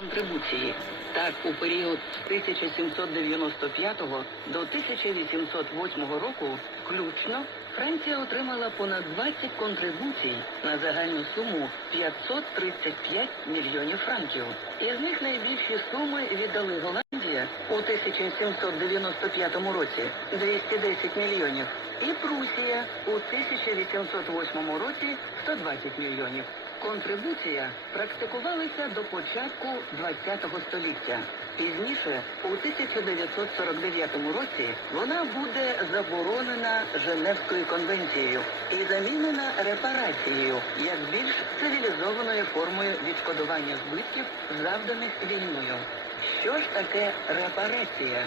контрибуції. Так, у період з 1795 до 1808 року включно Франція отримала понад 20 контрибуцій на загальну суму 535 мільйонів франків. Із них найбільші суми віддали Голландія у 1795 році 210 мільйонів і Прусія у 1808 році 120 мільйонів. Контрибуція практикувалася до початку ХХ століття. Пізніше, у 1949 році, вона буде заборонена Женевською конвенцією і замінена репарацією як більш цивілізованою формою відшкодування збитків, завданих війною. Що ж таке репарація?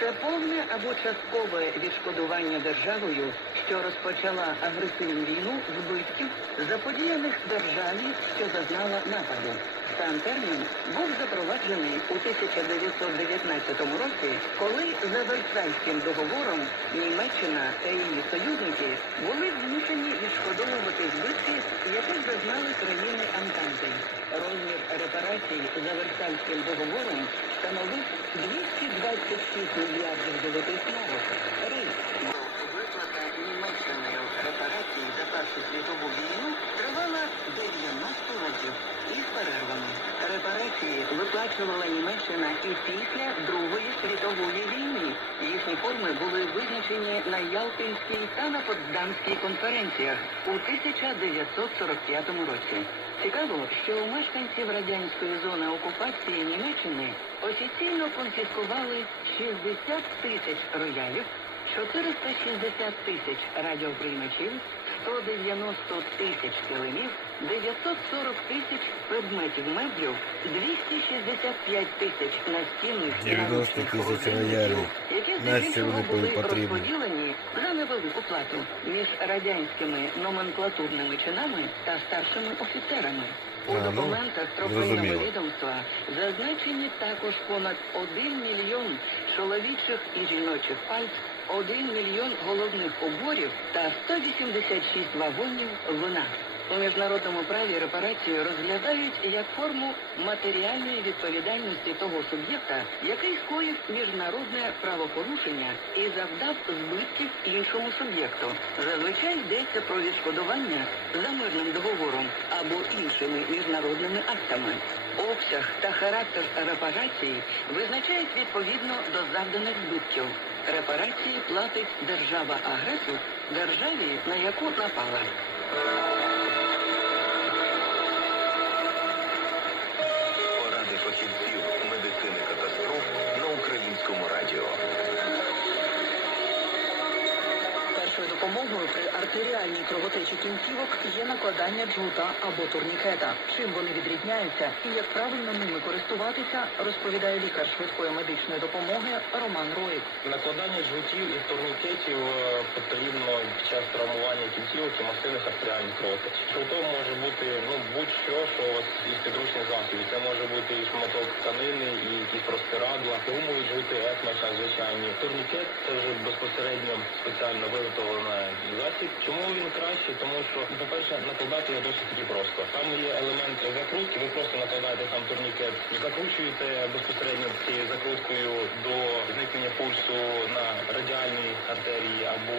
Це повне або часткове відшкодування державою, що розпочала агресивну війну збитків, заподіяних державі, що зазнала нападу. Сам термін був запроваджений у 1919 році, коли за Версальським договором Німеччина та її союзники були змушені відшкодовувати збитки, яких зазнали країни Антанти. Розмір репарацій за Версальським договором становив 226 мільярдів золотих марок. Виплачувала Німеччина і після Другої світової війни. Їхні форми були визначені на Ялтинській та на Потсдамській конференціях у 1945 році. Цікаво, що у мешканців радянської зони окупації Німеччини офіційно конфіскували 60 тисяч роялів, 460 тисяч радіоприймачів, 190 тисяч килимів, 940 тисяч предметів меблів, 265 тисяч настінних і 90 наручних роялів. які здебільшого вони були розподілені за невелику плату між радянськими номенклатурними чинами та старшими офіцерами. У ну, документах трофейного відомства зазначені також понад 1 мільйон чоловічих і жіночих пальць, 1 мільйон головних уборів та 186 вагонів вина. У міжнародному праві репарацію розглядають як форму матеріальної відповідальності того суб'єкта, який скоїв міжнародне правопорушення і завдав збитків іншому суб'єкту. Зазвичай йдеться про відшкодування за мирним договором або іншими міжнародними актами. Обсяг та характер репарації визначають відповідно до завданих збитків. Репарації платить держава-агресор державі, на яку напала. Артеріальній кровотечі кінцівок є накладання джгута або турнікета. Чим вони відрізняються і як правильно ними користуватися, розповідає лікар швидкої медичної допомоги Роман Роїк. Накладання жгутів і турнікетів е, потрібно під час травмування кінцівок і масивних артеріальних кровотеч. Жгутом може бути ну будь-що, що у вас із підручних засобів. Це може бути і шматок тканини, і якісь простирадла, гумові жгути, етмаша, звичайні. Турнікет це вже безпосередньо спеціально виготовлена засіб. Чому він кращий? Тому що, по-перше, накладати його досить таки просто. Там є елемент закрутки, ви просто накладаєте сам турнікет, закручуєте безпосередньо цією закруткою до зникнення пульсу на радіальній артерії або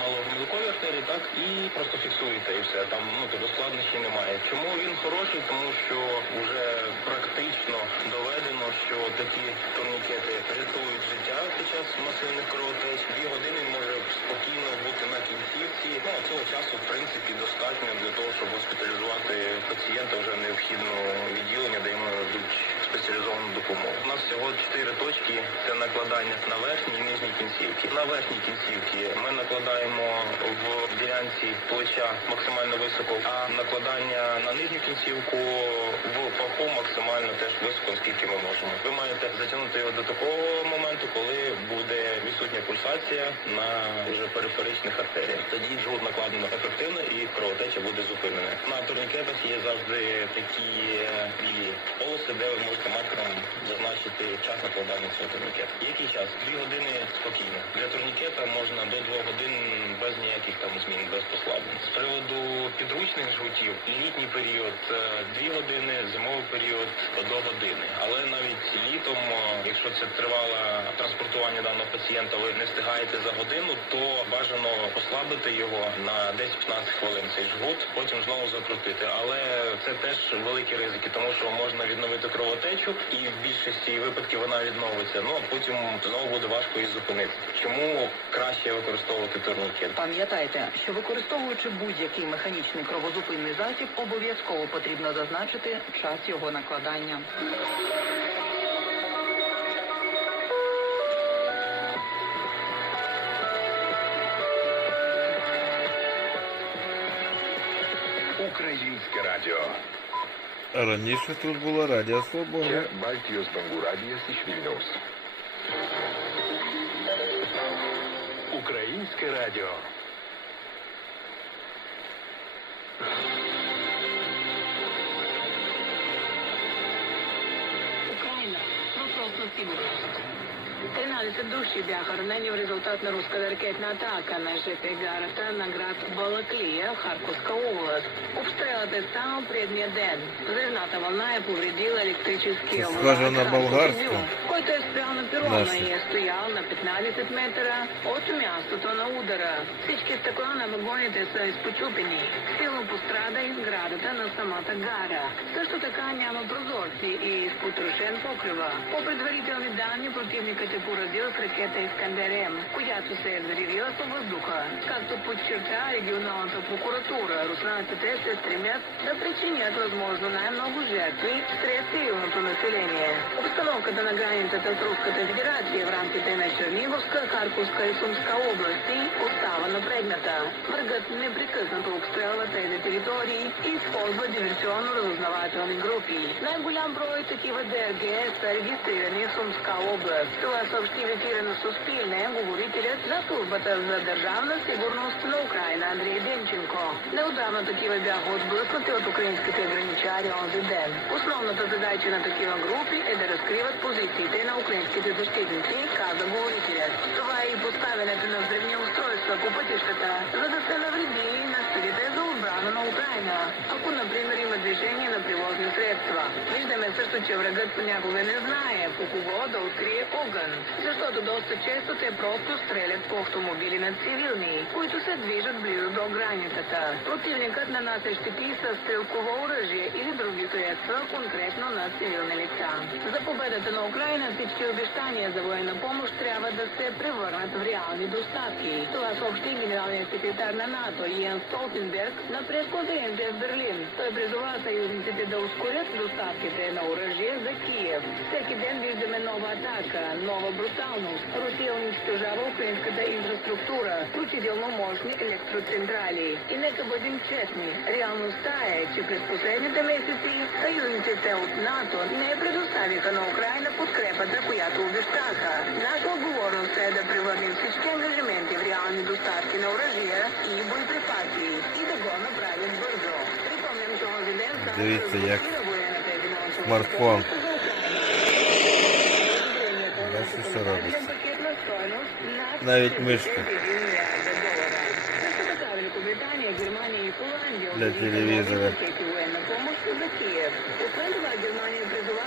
малогомілковій артерії, так і просто фіксуєте і все. Там ну тобто складнощів немає. Чому він хороший? Тому що вже практично доведено, що такі турнікети рятують життя під час масивних кровотеч. Дві години може спокійно бути на кінцівці. Ну а цього часу, в принципі, достатньо для того, щоб госпіталізувати пацієнта. Вже необхідно відділення, де йому нададуть спеціалізовану допомогу. У нас всього чотири точки. Це накладання на верхній і нижній кінцівки. На верхній кінцівці ми накладаємо в ділянці плеча максимально високо, а накладання на нижню кінцівку в паху максимально теж високо, скільки ми можемо. Ви маєте затягнути його до такого моменту, коли буде відсутня пульсація на вже периферичних артеріях. Тоді жгут накладено ефективно і кровотеча буде зупинена. На турнікетах є завжди такі білі полоси, де ви можете маркером зазначити час накладання цього турнікета. Який час? Дві години спокійно. Для турнікета можна до двох годин без ніяких там змін, без послаблень. З приводу підручних жгутів, літній період е, дві години, зимовий період до години. Але навіть літом, якщо це тривало транспортування даного пацієнта, ви не встигаєте за годину, то бажано послабити його на 10-15 хвилин цей жгут, потім знову закрутити. Але це теж великі ризики, тому що можна відновити кровотечу, і в більшості випадків вона відновиться. Ну а потім знову буде важко її зупинити. Чому краще використовувати турнікет? Пам'ятайте, що використовуючи будь-який механічний кровозупинний засіб, обов'язково потрібно зазначити час його накладання. Українське радіо. Раніше тут була Радіо Свобода. Čia Baltijos bangų radijas iš Vilniaus. Українське радіо. Украина. Вопрос на Сибирь. 13 души бяха ранени в результат на русская ракетная атака на ЖП Гарата на град Балаклия, Харьковская область. Обстрелът е станал предния ден. Взривната вълна е повредила електрическия Схоже на българско. Който е спрял на пирона и е стоял на 15 метра от мястото на удара. Всички стъкла на вагоните са изпочупени. Силно пострада и сградата на самата гара. Също така няма прозорци и изпотрошен покрива. По предварителни данни противникът е поразил с ракета Искандерем, която се е взривила по въздуха. Както подчерта регионалната прокуратура, руснаците се стремят да причинят възможно най-много жертви сред цивилното население. Обстановката на границата с Руската федерация в рамките на Черниговска, Харковска и Сумска области остава напрегната. Врагът непрекъснато обстрелва тези територии и използва диверсионно-разузнавателни групи. Най-голям брой такива ДРГ са регистрирани в Сумска област. Това съобщи в ефира на Суспилне говорителят за службата за държавна сигурност на Украина Андрей Демченко. Неодавна такива бяха отблъснати от украинските граничари онзи ден. Основната задача на такива групи е да разкриват позициите на украинските защитници, каза говорителят. Това е и поставянето на взривни устройства по пътищата, за да се навреди на силите за отбрана на Украина. Ако, например, има движение на превозни средства. Виждаме също, че врагът понякога не знае по кого да открие огън, защото доста често те просто стрелят по автомобили на цивилни, които се движат близо до границата. Противникът нанася щети с стрелково оръжие или средства, конкретно на цивилни лица. За победата на Украина всички обещания за военна помощ трябва да се превърнат в реални доставки. Това съобщи генералният секретар на НАТО Йен Столтенберг на пресконференция в Берлин. Той призова съюзниците да ускорят доставките на оръжие за Киев. Всеки ден виждаме нова атака, нова бруталност. Русия унищожава украинската инфраструктура, включително мощни електроцентрали. И нека бъдем честни, реалността е, че през последните месеци съюзниците от НАТО не предоставиха на Украина подкрепата, която обещаха. Наша отговорност е да превърнем всички ангажименти в реални доставки на оръжия и боеприпаси и да го направим бързо. Припомням, че онзи ден САЩ Дивіться, як смартфон. Бачите, що робиться. Навіть 71 мишка. Для телевизора. нові пакети воєнної помощи